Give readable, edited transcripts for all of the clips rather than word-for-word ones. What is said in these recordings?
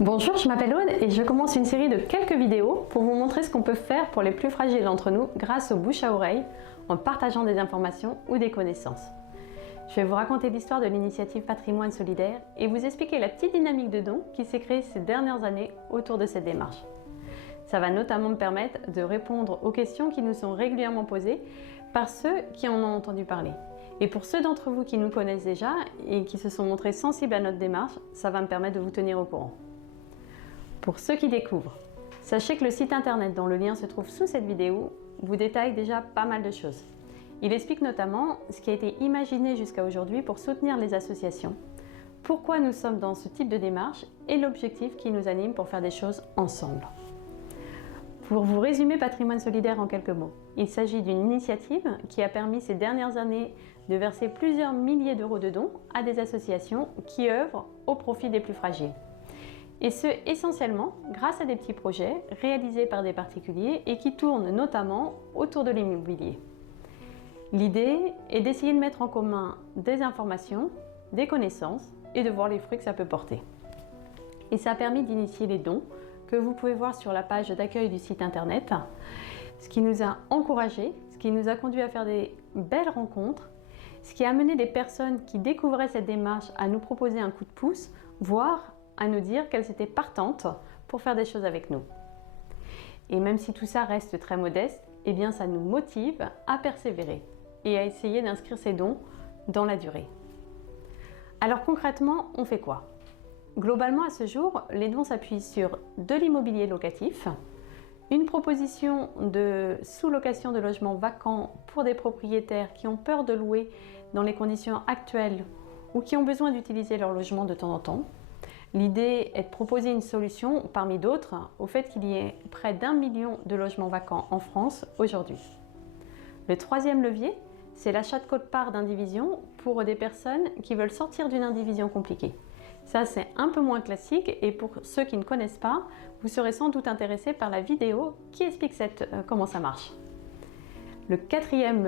Bonjour, je m'appelle Aude et je commence une série de quelques vidéos pour vous montrer ce qu'on peut faire pour les plus fragiles d'entre nous grâce au bouche à oreille en partageant des informations ou des connaissances. Je vais vous raconter l'histoire de l'initiative Patrimoine Solidaire et vous expliquer la petite dynamique de dons qui s'est créée ces dernières années autour de cette démarche. Ça va notamment me permettre de répondre aux questions qui nous sont régulièrement posées par ceux qui en ont entendu parler. Et pour ceux d'entre vous qui nous connaissent déjà et qui se sont montrés sensibles à notre démarche, ça va me permettre de vous tenir au courant. Pour ceux qui découvrent, sachez que le site internet dont le lien se trouve sous cette vidéo vous détaille déjà pas mal de choses. Il explique notamment ce qui a été imaginé jusqu'à aujourd'hui pour soutenir les associations, pourquoi nous sommes dans ce type de démarche et l'objectif qui nous anime pour faire des choses ensemble. Pour vous résumer Patrimoine Solidaire en quelques mots, il s'agit d'une initiative qui a permis ces dernières années de verser plusieurs milliers d'euros de dons à des associations qui œuvrent au profit des plus fragiles. Et ce, essentiellement grâce à des petits projets réalisés par des particuliers et qui tournent notamment autour de l'immobilier. L'idée est d'essayer de mettre en commun des informations, des connaissances et de voir les fruits que ça peut porter. Et ça a permis d'initier les dons que vous pouvez voir sur la page d'accueil du site internet, ce qui nous a encouragés, ce qui nous a conduit à faire des belles rencontres, ce qui a amené des personnes qui découvraient cette démarche à nous proposer un coup de pouce, voire à nous dire qu'elles étaient partantes pour faire des choses avec nous. Et même si tout ça reste très modeste, eh bien ça nous motive à persévérer et à essayer d'inscrire ces dons dans la durée. Alors concrètement, on fait quoi? Globalement, à ce jour, les dons s'appuient sur de l'immobilier locatif, une proposition de sous-location de logements vacants pour des propriétaires qui ont peur de louer dans les conditions actuelles ou qui ont besoin d'utiliser leur logement de temps en temps. L'idée est de proposer une solution, parmi d'autres, au fait qu'il y ait près d'1 million de logements vacants en France aujourd'hui. Le troisième levier, c'est l'achat de quote-part d'indivision pour des personnes qui veulent sortir d'une indivision compliquée. Ça, c'est un peu moins classique et pour ceux qui ne connaissent pas, vous serez sans doute intéressés par la vidéo qui explique comment ça marche. Le quatrième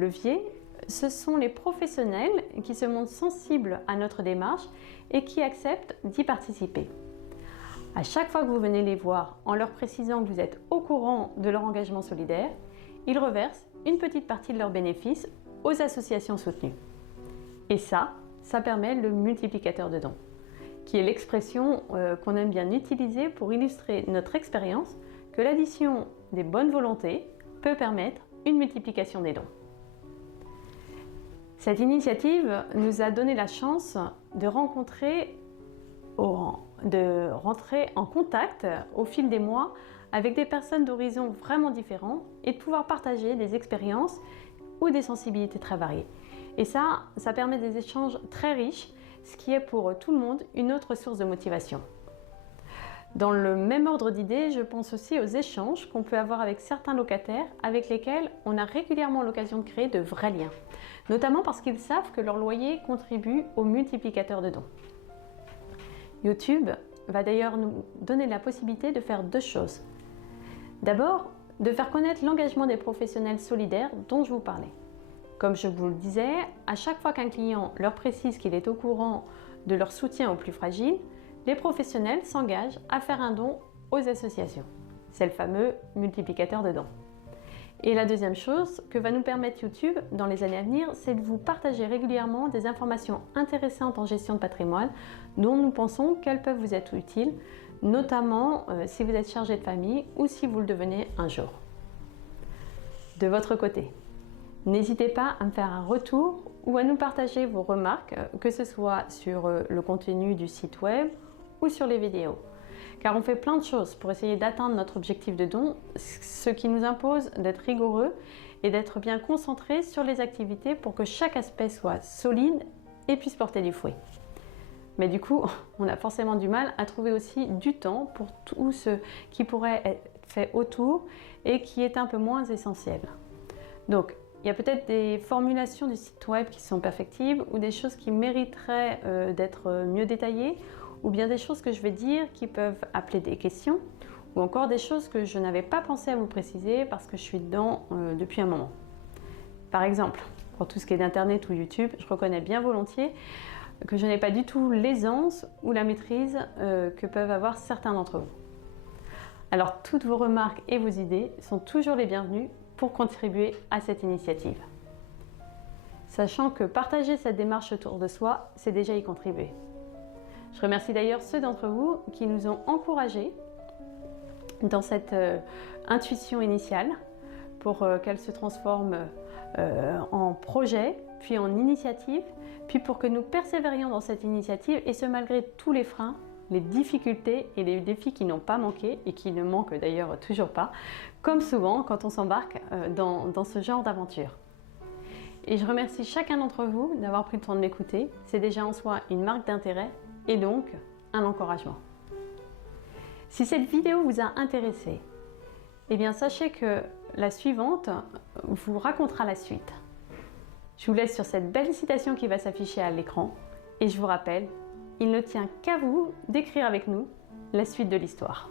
levier, ce sont les professionnels qui se montrent sensibles à notre démarche et qui acceptent d'y participer. À chaque fois que vous venez les voir en leur précisant que vous êtes au courant de leur engagement solidaire, ils reversent une petite partie de leurs bénéfices aux associations soutenues. Et ça permet le multiplicateur de dons, qui est l'expression qu'on aime bien utiliser pour illustrer notre expérience que l'addition des bonnes volontés peut permettre une multiplication des dons. Cette initiative nous a donné la chance de rentrer en contact au fil des mois avec des personnes d'horizons vraiment différents et de pouvoir partager des expériences ou des sensibilités très variées. Et ça permet des échanges très riches, ce qui est pour tout le monde une autre source de motivation. Dans le même ordre d'idées, je pense aussi aux échanges qu'on peut avoir avec certains locataires avec lesquels on a régulièrement l'occasion de créer de vrais liens, notamment parce qu'ils savent que leur loyer contribue au multiplicateur de dons. YouTube va d'ailleurs nous donner la possibilité de faire deux choses. D'abord, de faire connaître l'engagement des professionnels solidaires dont je vous parlais. Comme je vous le disais, à chaque fois qu'un client leur précise qu'il est au courant de leur soutien aux plus fragiles, les professionnels s'engagent à faire un don aux associations. C'est le fameux multiplicateur de dons. Et la deuxième chose que va nous permettre YouTube dans les années à venir, c'est de vous partager régulièrement des informations intéressantes en gestion de patrimoine dont nous pensons qu'elles peuvent vous être utiles, notamment si vous êtes chargé de famille ou si vous le devenez un jour. De votre côté, n'hésitez pas à me faire un retour ou à nous partager vos remarques, que ce soit sur le contenu du site web ou sur les vidéos. Car on fait plein de choses pour essayer d'atteindre notre objectif de don, ce qui nous impose d'être rigoureux et d'être bien concentré sur les activités pour que chaque aspect soit solide et puisse porter du fruit. Mais du coup, on a forcément du mal à trouver aussi du temps pour tout ce qui pourrait être fait autour et qui est un peu moins essentiel. Donc, il y a peut-être des formulations du site web qui sont perfectibles ou des choses qui mériteraient d'être mieux détaillées ou bien des choses que je vais dire qui peuvent appeler des questions ou encore des choses que je n'avais pas pensé à vous préciser parce que je suis dedans depuis un moment. Par exemple, pour tout ce qui est d'internet ou YouTube, je reconnais bien volontiers que je n'ai pas du tout l'aisance ou la maîtrise que peuvent avoir certains d'entre vous. Alors toutes vos remarques et vos idées sont toujours les bienvenues pour contribuer à cette initiative. Sachant que partager cette démarche autour de soi, c'est déjà y contribuer. Je remercie d'ailleurs ceux d'entre vous qui nous ont encouragés dans cette intuition initiale pour qu'elle se transforme en projet, puis en initiative, puis pour que nous persévérions dans cette initiative, et ce malgré tous les freins, les difficultés et les défis qui n'ont pas manqué et qui ne manquent d'ailleurs toujours pas, comme souvent quand on s'embarque dans ce genre d'aventure. Et je remercie chacun d'entre vous d'avoir pris le temps de m'écouter. C'est déjà en soi une marque d'intérêt et donc un encouragement. Si cette vidéo vous a intéressé, eh bien sachez que la suivante vous racontera la suite. Je vous laisse sur cette belle citation qui va s'afficher à l'écran et je vous rappelle, il ne tient qu'à vous d'écrire avec nous la suite de l'histoire.